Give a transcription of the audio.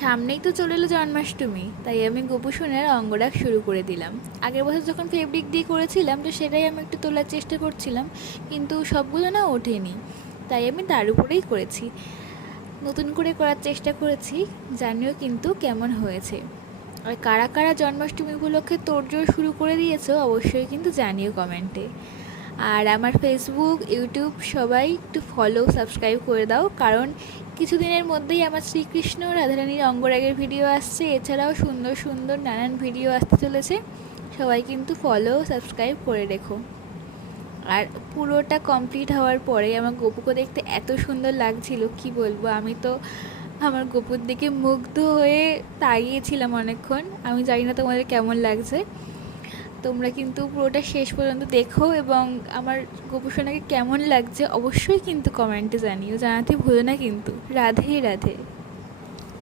সামনেই তো চলে এলো জন্মাষ্টমী, তাই আমি গোপু সোনার অঙ্গরাগ শুরু করে দিলাম। আগের বছর যখন ফেব্রিক দিয়ে করেছিলাম তো সেটাই আমি একটু তোলার চেষ্টা করছিলাম, কিন্তু সবগুলো না ওঠেনি, তাই আমি তার উপরেই করেছি। নতুন করে করার চেষ্টা করেছি, জানিও কিন্তু কেমন হয়েছে। আর কারা কারা জন্মাষ্টমী উপলক্ষে তোড়জোড় শুরু করে দিয়েছো অবশ্যই কিন্তু জানিও কমেন্টে। আর আমার ফেসবুক, ইউটিউব সবাই একটু ফলো, সাবস্ক্রাইব করে দাও, কারণ কিছুদিনের মধ্যেই আমার শ্রীকৃষ্ণ রাধারানীর অঙ্গরাগের ভিডিও আসছে, এছাড়াও সুন্দর সুন্দর নানান ভিডিও আসতে চলেছে। সবাই কিন্তু ফলো, সাবস্ক্রাইব করে রেখো। আর পুরোটা কমপ্লিট হওয়ার পরে আমার গপুকে দেখতে এত সুন্দর লাগছিল, কি বলবো। আমি তো আমার গপুর দিকে মুগ্ধ হয়ে তাকিয়েছিলাম অনেকক্ষণ। আমি জানি না তোমাদের কেমন লাগছে, তোমরা কিন্তু পুরোটা শেষ পর্যন্ত দেখো, এবং আমার গোপু সোনাকে কেমন লাগছে অবশ্যই কিন্তু কমেন্টে জানিও, জানাতে ভুলো না কিন্তু। রাধে রাধে।